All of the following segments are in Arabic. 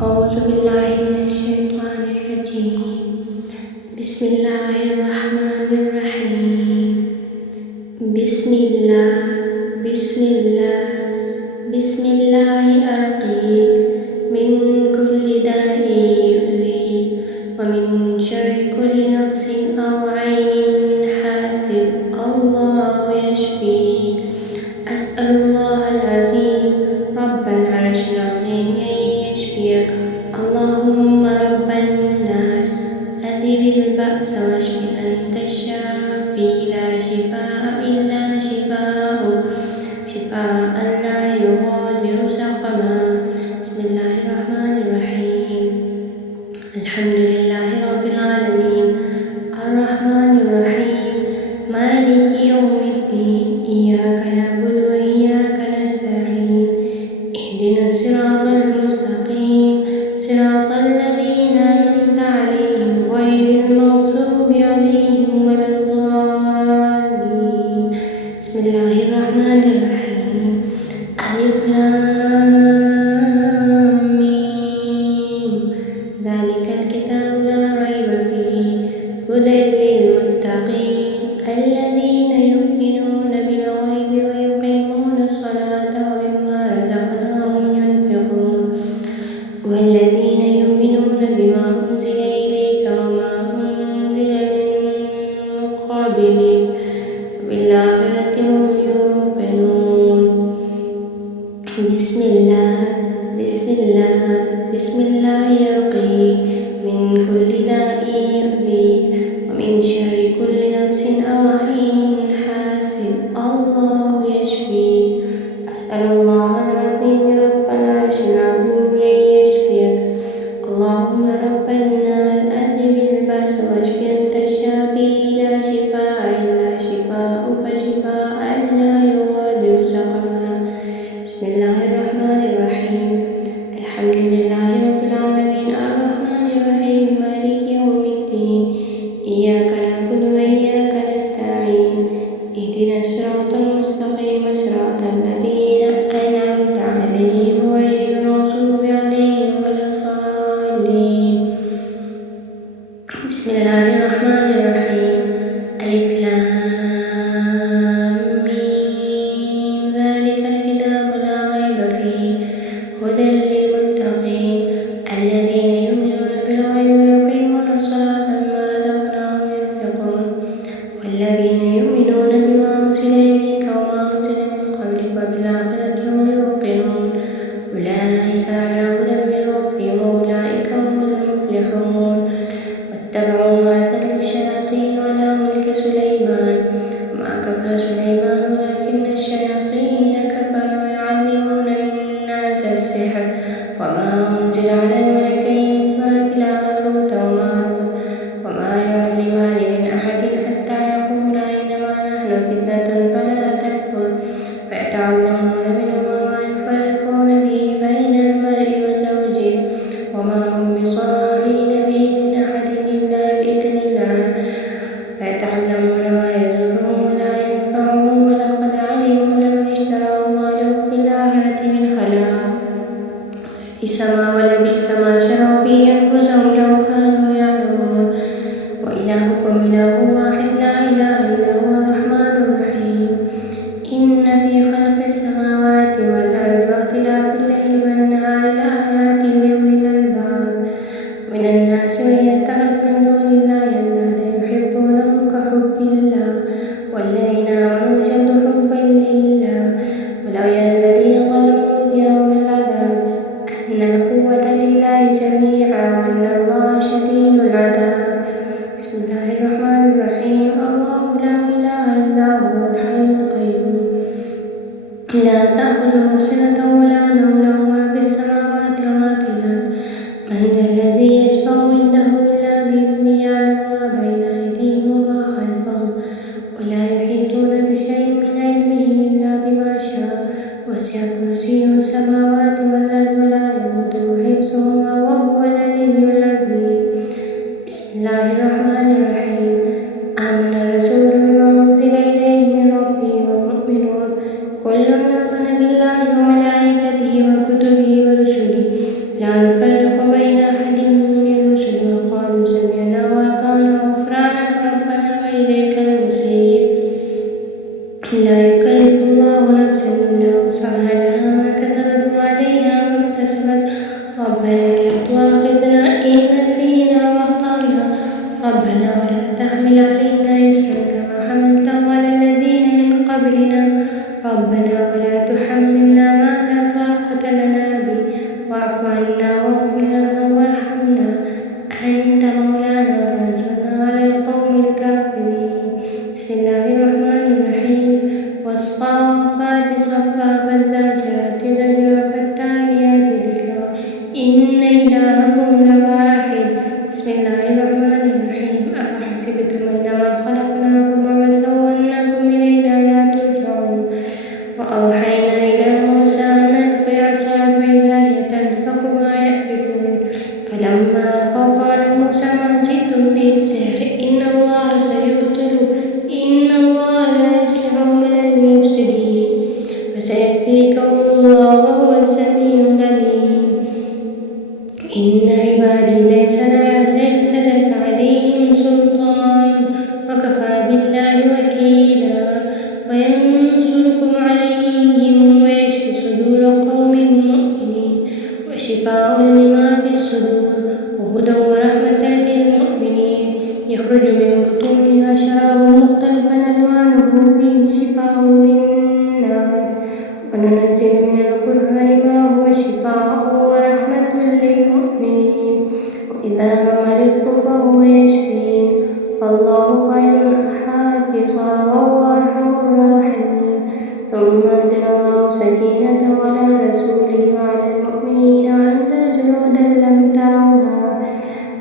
أعوذ بالله من الشيطان الرجيم. بسم الله الرحمن الرحيم. بسم الله بسم الله بسم الله أرقيك من كل داء يؤذيك ومن شر كل نفس أو عين حاسد الله يشفيك. أسأل الله العظيم رب العرش العظيم أن يشفيك. اللهم رب الناس أذهب البأس واشف أنت الشافي لا شفاء إلا شفاؤك شفاء لا يغادر سقما. بسم الله الرحمن الرحيم. الحمد لله رب العالمين الرحمن الرحيم مالك يوم الدين إياك نعبد وإياك نستعين اهدنا الصراط المستقيم صراط الذين أنعمت عليهم غير المغضوب عليهم ولا الضالين. بسم الله الرحمن الرحيم. ألف لام ميم ذلك الكتاب لا ريب فيه هدى للمتقين الذين يؤمنون بالغيب ويقيمون الصلاة ومما رزقناهم ينفقون والذين يؤمنون بما أنزل إليك وما أنزل من قبلك وبالآخرة هم يوقنون. بسم الله بسم الله بسم الله يرقيك من كل داء يؤذيك ومن شر كل نفس أو عين حاسد الله يشفيك. أسأل الله العظيم رب العرش العظيم أن يشفيك. اللهم رب الناس أذهب البأس واشف أنت الشافي لا شفاء إلا شفاؤك شفاء لا يغادر سقما. بسم الله الرحمن الرحيم. الحمد لله رب العالمين الرحمن الرحيم مالك يوم الدين إياك نعبد وإياك نستعين اهدنا الصراط المستقيم صراط الذين أنعمت عليهم غير المغضوب عليهم ولا الضالين. بسم الله الرحمن الرحيم. ألف لام ميم ذلك الكتاب لا ريب فيه هدى للمتقين الذين يؤمنون بالغيب ويقيمون الصلاة ومما رزقناهم ينفقون والذين يؤمنون بما أنزل إليك وما أنزل من قبلك وبالآخرة هم يوقنون أولئك على هدى من ربهم وأولئك هم المفلحون. واتبعوا ما تتلو الشياطين على ملك سليمان وما كفر سليمان ولكن الشياطين كفروا يعلمون الناس السحر وما أنزل على الملكين ببابل هاروت وماروت وما يعلمان من أحد حتى يقولا إنما نحن فتنة فلا تكفر فيتعلمون منهما ما يفرقون به بين المرء وزوجه وما هم بضارين به من أحد إلا بإذن الله فيتعلمون ما يضرهم ولا ينفعهم ولقد علموا لمن اشتراه ما له في الآخرة من خلاق ولبئس ما شروا به أنفسهم لو كانوا يعلمون. وإلهكم إله واحد لا إله إلا هو الرحمن الرحيم. إن في خلق السماوات والأرض واختلاف الليل والنهار لآيات لأولي الألباب من الناس من يتخذ من دون الله أندادا يحبونهم كحب الله والذين آمنوا أشد حبا لله ولو يرى الذين ظلموا إذ يرون العذاب أن القوة لله جميعا وأن الله شديد العذاب. بسم الله الرحمن الرحيم. الله لا إله إلا هو الحي القيوم لا تأخذه سنة ولا نوم له ما في السماوات وما في الأرض من ذا الذي يشفع عنده إلا بإذنه يعلم ما بين أيديهم وما خلفهم ولا يحيطون بشيء من علمه إلا بما شاء وسع كرسيه السماوات والأرض ولا يؤوده حفظهما وهو العلي العظيم. بسم الله الرحمن الرحيم. آمن الرسول بما أنزل إليه من ربه والمؤمنون كل آمن بالله وملائكته وكتبه ورسله لا نفرق ربنا لا تؤاخذنا إن نسينا وأخطأنا ربنا ولا تحمل علينا إصرا كما حملته على الذين من قبلنا ربنا ولا تحملنا ما لا طاقة لنا به واعف عنا واغفر لنا وارحمنا أنت مولانا فانصرنا على القوم الكافرين بسم الله الرحمن الرحيم والصافات صفا فالزاجرات زجرا فالتاليات ذكرا إن إلهكم لواحد بسم الله الرحمن الرحيم أفحسبتم أنما خلقناكم عبثا وأنكم إلينا لا ترجعون وأوحينا إلى موسى أن ألق عصاك فإذا هي تلقف ما يأفكون فلما ألقوا قال موسى ما جئتم به السحر إن الله سيبطله إن الله لا يصلح عمل المفسدين فسيكفيكهم الله وهو السميع العليم إن عبادي ليس لك عليهم سلطان وكفى بالله وكيلا وينصركم عليهم ويشفي صدور قوم مؤمنين وشفاء لما في الصدور وهدى ورحمة للمؤمنين يخرج من بطونها شراب مختلف ألوانه فيه شفاء للناس وننزل من القرآن ما هو شفاء ورحمة للمؤمنين وإذا مرضت فهو يشفين فالله خير حافظا وهو أرحم الراحمين ثم أنزل الله سكينته على رسوله وعلى المؤمنين وأنزل جنودا لم تروها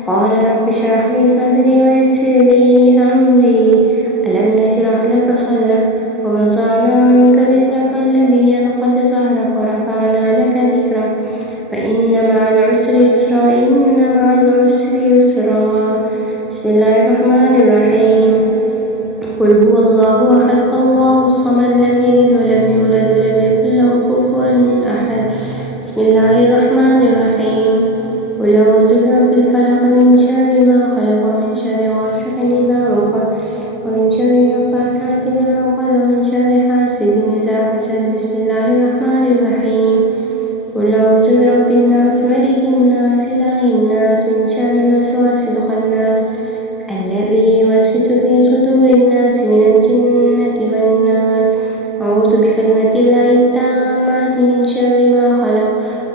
قال رب اشرح لي صدري ويسر لي أمري ألم نشرح لك صدرك ووضعنا عنك وزرك الذي أنقض ظهرك ورفعنا لك ذكرك فإن مع العسر يسرا إن مع العسر يسرا بسم الله الرحمن الرحيم قل هو الله أحد الله الصمد لم يلد ولم يولد ولم يكن له كفوا أحد بسم الله الرحمن الرحيم قل أعوذ برب الفلق من شر ما خلق ومن شر غاسق إذا وقب ومن شر النفاثات في العقد ومن شر حاسد إذا حسد بسم الله الرحمن الرحيم قل أعوذ برب الناس ملك الناس إله الناس من شر الوسواس الخناس الذي يوسوس في صدور الناس من الجنة والناس أعوذ بكلمة الله التامات من شر ما خلق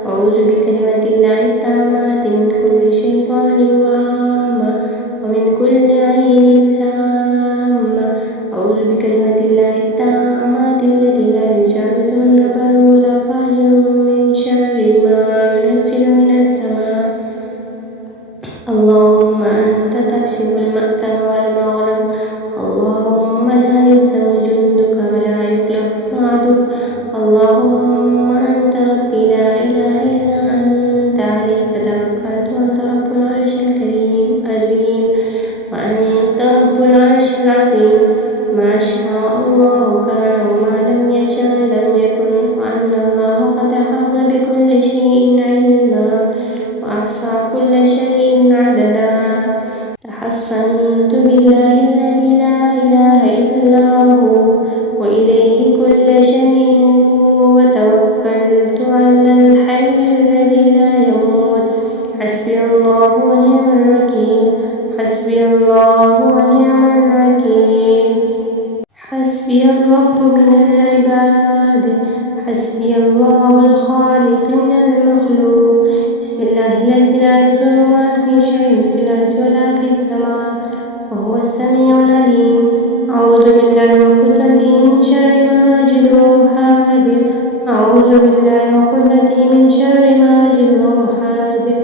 أعوذ بكلمة الله التامات من كل شيطان وهامة ومن كل عين لامة أعوذ بكلمة الله التامات التي لا يجاوزهن بر ولا فاجر من شر ما ينزل من السماء اللهم أنت تكشف المأتم والمغرب اللهم لا يهزم جندك ولا يخلف وعدك اللهم أنت ربي لا إله إلا أنت عليك توكلت وأنت رب العرش العظيم وأنت رب العرش العظيم ما شاء الله كان وما لم يشاء لم يكن وأن الله قد أحاط بكل شيء علما وأحصى كل شيء عددا تحصنت بالله الذي لا إله إلا هو وإليه كل شيء وتوكلت على الحي الذي لا يموت حسبي الله ونعم الوكيل حسبي الله ونعم الوكيل حسبي الرب من العباد حسبي الله الخالق من المخلوق بسم الله الذي لا يضر مع اسمه شيء في الأرض ولا في السماء وهو السميع العليم أعوذ بالله وقدرته من شر ما أجد وأحاذر أعوذ بالله وقدرته من شر ما أجد وأحاذر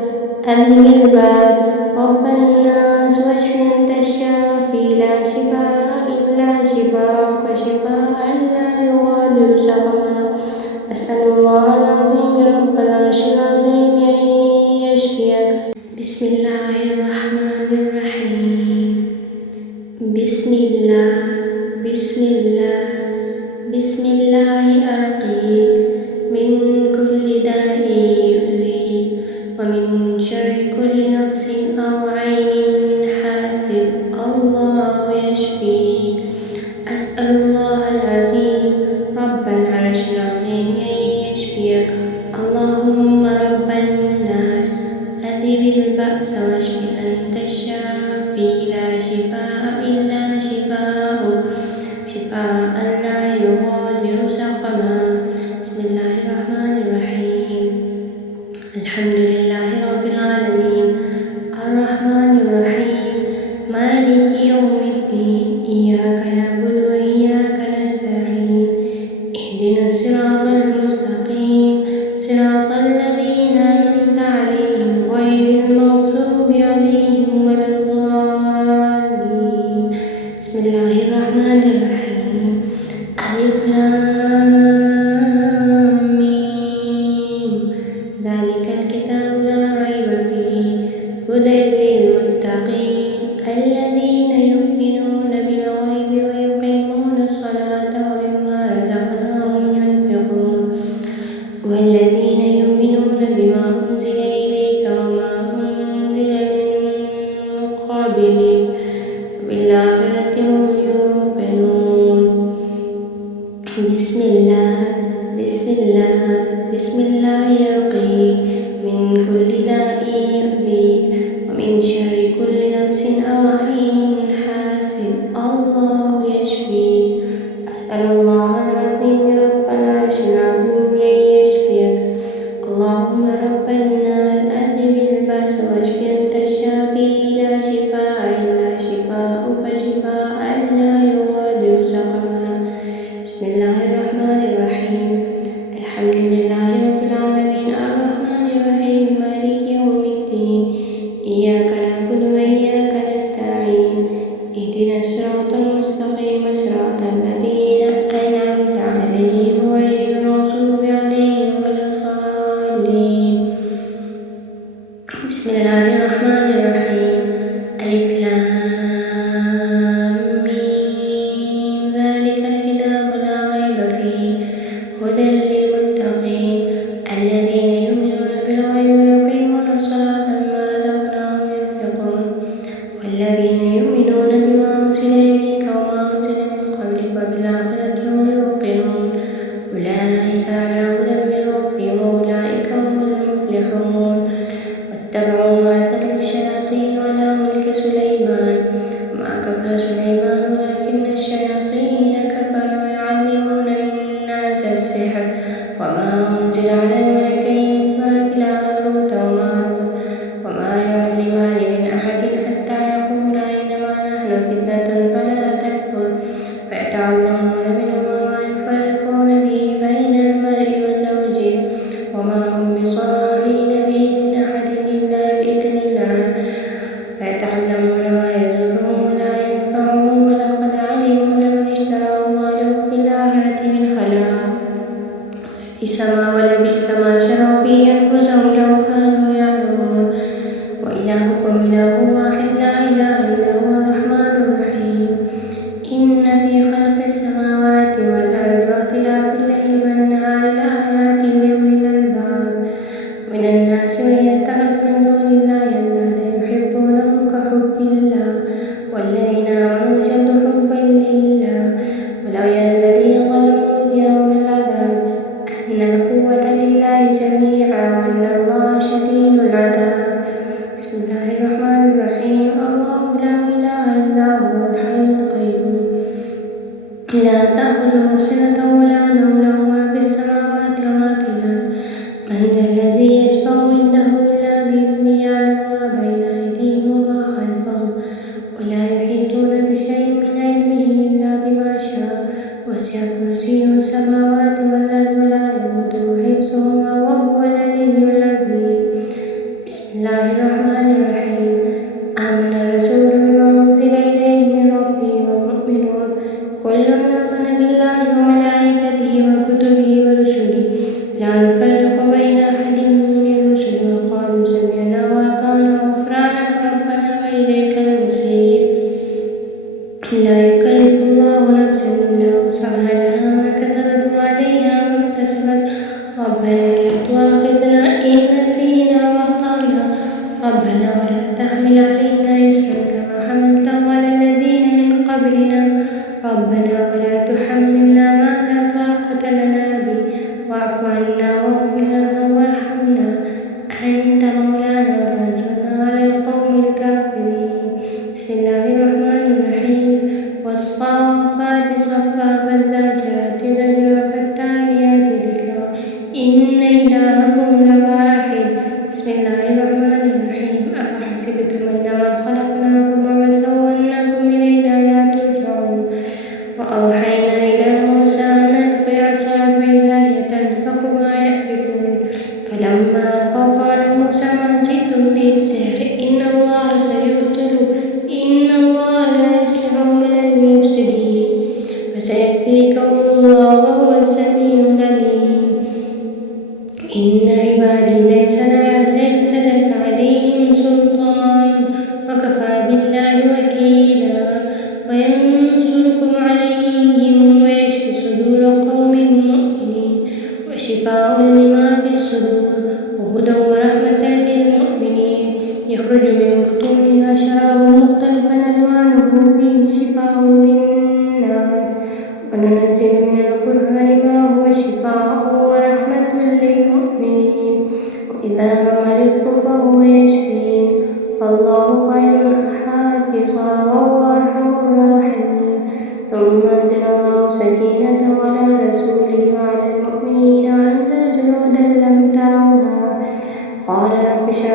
أذهب الباس رب الناس واشف أنت الشافي لا شفاء إلا شفاءك شفاء لا يغادر سقما أسأل الله العظيم رب العرش العظيم أن يشفيك بسم الله الرحمن الرحيم بسم الله بسم الله بسم الله أرقيك من كل داء يؤذيك ومن شر كل نفس أو عين حاسد الله يشفيك أسأل الله العظيم رب العرش العظيم أن يشفيك اللهم رب الناس لله رب العالمين الرحمن الرحيم مالك يوم الدين إياك نعبد وإياك نستعين اهدنا الصراط المستقيم صراط الذين أنعمت عليهم غير المغضوب عليهم ولا الضالين. بسم الله الرحمن الرحيم ألف لام ميم ذلك الكتاب لا ريب فيه هدى للمتقين الذين يؤمنون بالغيب ويقيمون الصلاة ومما رزقناهم ينفقون والذين يؤمنون بما أنزل إليك وما أنزل من قبلك وبالآخرة هم يوقنون. بسم الله يرقيك من كل داء يؤذيك ومن شر كل نفس أو عين حاسد الله يشفيك. أسأل الله العظيم رب العرش العظيم أن يشفيك. اللهم رب الناس أذهب البأس واشف أنت الشافي لا شفاء إلا شفاؤك شفاء لا يغادر سقما. بسم الله الرحمن الرحيم الحمد لله رب العالمين الرحمن الرحيم مالك يوم الدين إياك نعبد وإياك نستعين اهدنا الصراط المستقيم صراط الذين أنعمت عليهم غير المغضوب عليهم ولا الضالين. بسم الله الرحمن الرحيم ألف لام ميم ذلك الكتاب لا ريب فيه هدى للمتقين الذين يؤمنون بالغيب ويقيمون الصلاة ومما رزقناهم ينفقون والذين يؤمنون بما أنزل إليك وما أنزل من قبلك وبالآخرة هم يوقنون أولئك على هدى من ربهم وأولئك هم المفلحون. واتبعوا ما تتلو الشياطين على ملك سليمان وما كفر سليمان ولكن الشياطين كفروا يعلمون الناس السحر وما أنزل على الملكين ببابل هاروت وماروت وما يعلمان من أحد حتى يقولا إنما نحن فتنة فلا تكفر فيتعلمون منهما ما يفرقون به بين المرء وزوجه وما هم بضارين به من أحد إلا بإذن الله فيتعلمون ما يضرهم ولا ينفعهم ولقد علموا لمن اشتراه ما له في الآخرة من خلاق ولبئس ما شروا به أنفسهم لو كانوا يعلمون. وإلهكم إله واحد لا إله إلا هو الرحمن الرحيم إن في خلق السماوات والأرض واختلاف الليل والنهار لآيات لأولي الألباب من الناس من يتخذ من دون الله أندادا يحبونهم كحب الله والذين آمنوا أشد حبا لله ولو يرى الذين ظلموا إذ يرون العذاب أن القوة لله جميعا وأن الله شديد العذاب. بسم الله الرحمن الرحيم الله لا إله إلا هو الحي القيوم لا تأخذه سنة ولا نوم له ما في السماوات وما في الأرض من ذا الذي يشفع عنده إلا بإذنه يعلم ما بين أيديهم وما خلفهم ولا يحيطون بشيء من علمه إلا بما شاء وسع كرسيه السماوات والأرض ولا يؤوده حفظهما وهو العلي العظيم. بسم الله الرحمن الرحيم آمن الرسول بما أنزل إليه من ربه والمؤمنون كل آمن بالله وملائكته وكتبه ورسله لا نفرق بين أحد من رسله وقالوا سمعنا وأطعنا غفرانك ربنا وإليك المصير. لا يكلف الله نفسا إلا وسعها لها ما كسبت وعليها ما اكتسبت ربنا لا تؤاخذنا إن نسينا وأخطأنا ربنا ولا تحمل علينا إصرا كما حملته على الذين من قبلنا ربنا ولا تحملنا ما لا طاقة لنا به واعف عنا واغفر لنا وارحمنا أنت مولانا فانصرنا على القوم الكافرين. بسم الله الرحمن الرحيم والصافات صفا فالزاجرات زجرا فالتاليات ذكرا إن إلهكم لواحد. بسم الله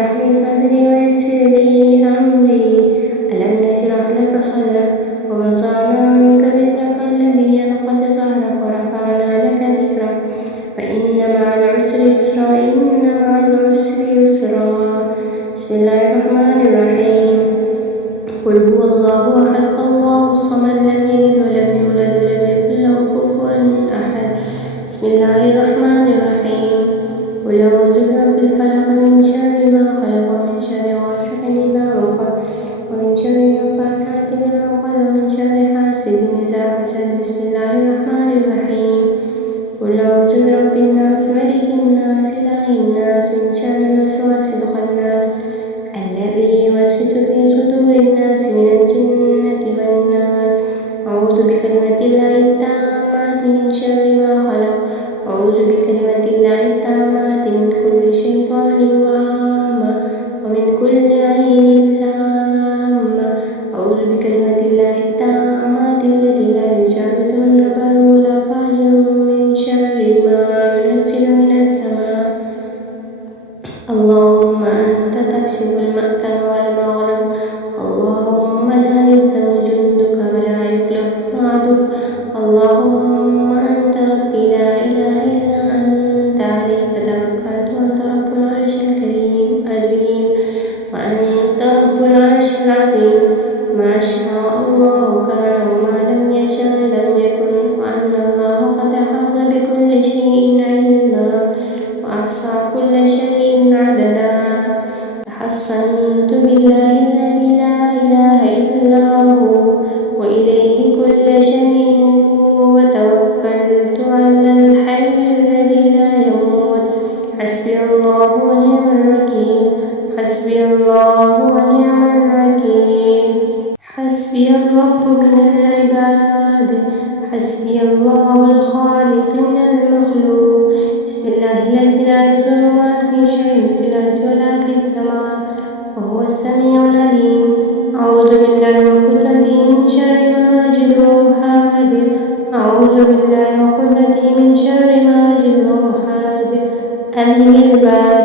اشرح لي صدري ويسر لي أمري. ألم نشرح لك صدرك ووضعنا عنك وزرك الذي أنقض ظهرك ورفعنا لك ذكرك فإن مع العسر يسرا إن مع العسر يسرا. بسم الله الرحمن الرحيم. قل هو الله أحد الله الصمد لم يلد ولم يولد ولم يكن له كفوا أحد. بسم الله الرحمن الرحيم. قل أعوذ برب الفلق من شر ما خلق ومن شر غاسق إذا وقب ومن شر النفاثات في العقد ومن شر حاسد إذا حسد. بسم الله الرحمن الرحيم. قل أعوذ برب الناس ملك الناس إله الناس من شر الوسواس الخناس الذي يوسوس في صدور الناس من الجنة والناس. أعوذ بكلمة الله التامات من شر ما خلق. أعوذ بكلمة الله التامات من كل شيطان وهامة ومن كل عين لامة. أعوذ بكلمة الله التامات التي لا يجاوزهن بر ولا فاجر من شر ما ينزل من السماء. اللهم أنت تكشف المأتم والمغرب. اللهم لا يهزم جندك ولا يخلف وعدك. اللهم أنت ربي لا إله إلا أنت عليك توكلت وأنت رب العرش العظيم وأنت رب العرش العظيم. ما شاء الله كان وما لم يشاء لم يكن وأن الله قد أحاط بكل شيء علما وأحصى كل شيء عددا. تحصنت بالله الذي لا إله إلا هو وإليه كل شيء وتوكلت على الحي الذي لا يموت. حسبي الله ونعم الوكيل. حسبي الله ونعم الوكيل. حسبي الرب من العباد. حسبي الله الخالق من المخلوق. بسم الله الذي لا يضر مع اسمه شيء في الأرض ولا في السماء وهو السميع العليم. أعوذ بالله من قدرته من شر ما أجد وأحاذر. أعوذ بالله من قدرته من شر ما أجد وأحاذر. أذهب الباس